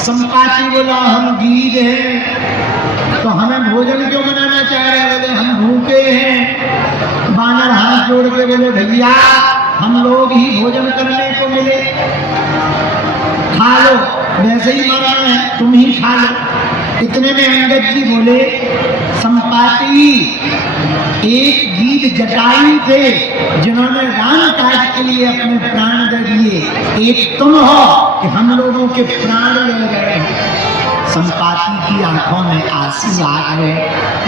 संपाति बोला हम गीध हैं तो हमें भोजन क्यों बनाना चाह रहे? बोले हम भूखे हैं। बानर हाथ जोड़ के बोले भैया हम लोग ही भोजन करने को मिले, खा लो, वैसे ही मरा है तुम ही खा लो। इतने में अंगद जी बोले संपाति एक गीध जटायु थे जिन्होंने राम काज के लिए अपने प्राण दे दिए, एक तुम हो कि हम लोगों के प्राण ले गए। संपाति की आंखों में आंसू आ गए।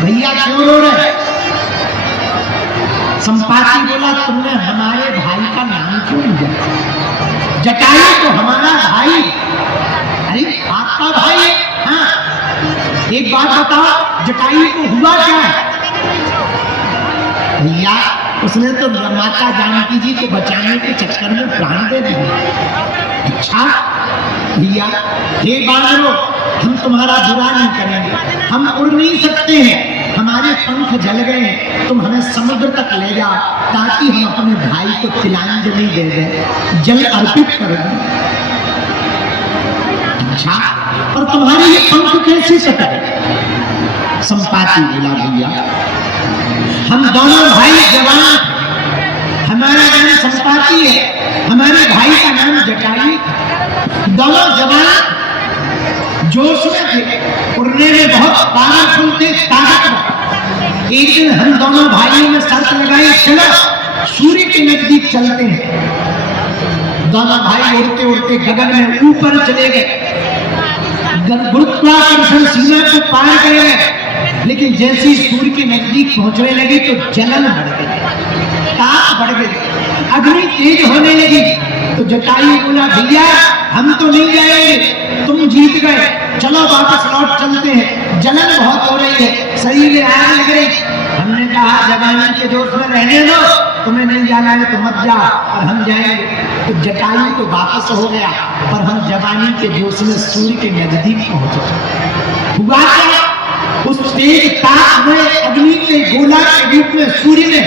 भैया क्यों रो रहे? संपाति बोला तुमने हमारे भाई का नाम क्यों लिया? जटायु तो हमारा भाई। अरे आपका भाई? हाँ, एक बात बताओ जटायु को हुआ क्या? भैया उसने तो माता जानकी जी को बचाने के चक्कर में प्राण दे दिए। अच्छा भैया, हे बानरों हम तुम्हारा बुरा नहीं करेंगे, हम उड़ नहीं सकते हैं, हमारे पंख जल गए हैं, तुम हमें समुद्र तक ले जाओ ताकि हम अपने भाई को तिलांजलि दे दें, जल अर्पित कर दें। अच्छा, और तुम्हारे ये पंख कैसे सटे? संपाति बोला भैया हम दोनों भाई जवान, हमारा नाम संपाति है, हमारे भाई का नाम जटायु, दोनों जवान जोश में थे, उड़ने में बहुत पावरफुल थे, ताकतवर। एक दिन हम दोनों भाइयों में शर्त लगाई चलो सूर्य के नजदीक चलते हैं। दोनों भाई उड़ते उड़ते गगन में ऊपर चले गए, गुरुत्वाकर्षण सीमा को पार गए, लेकिन जैसे ही सूर्य के नजदीक पहुंचने लगे तो जलन बढ़ गई, ताप बढ़ गई, अग्नि तेज होने लगी। तो जटायु बोला भैया हम तो नहीं जाएंगे, तुम जीत गए, चलो वापस लौट चलते हैं, जलन बहुत हो रही है, शरीर में आग लग रही। हमने कहा जवानी के जोश में रहने दो, तुम्हें नहीं जाना है तो मत जाओ और हम जाएंगे। तो जटायु तो वापस हो गया, पर हम जवानी के जोश में सूर्य के नजदीक पहुंचे। हुआ क्या? उस तेज ताप में अग्नि के गोला के रूप में सूर्य ने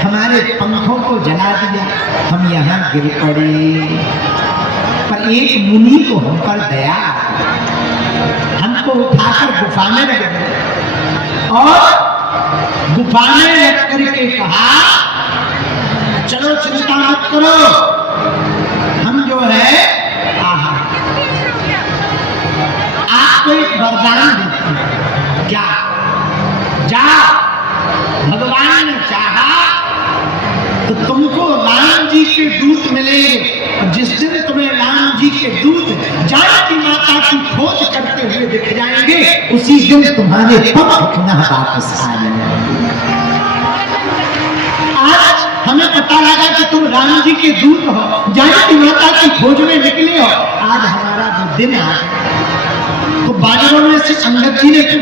हमारे पंखों को जला दिया, हम यहाँ गिर पड़े। पर एक मुनि को हम पर दया, हमको उठाकर गुफा में रख दिया और गुफा में रख करके कहा चलो चिंता मत करो, हम जो है आपको एक वरदान देते हैं। क्या? जाओ, भगवान ने चाहा तो तुमको राम जी के दूत मिलेंगे, और जिस दिन तुम्हें राम जी के दूत जानकी माता की खोज करते हुए दिख जाएंगे, उसी दिन तुम्हारे पंख पुनः वापस आएंगे। आज हमें पता लगा कि तुम राम जी के दूत हो, जानकी माता की खोज में निकले हो, आज हमारा वो दिन आ गया। तो बानरों में से अंगद जी ने पूछा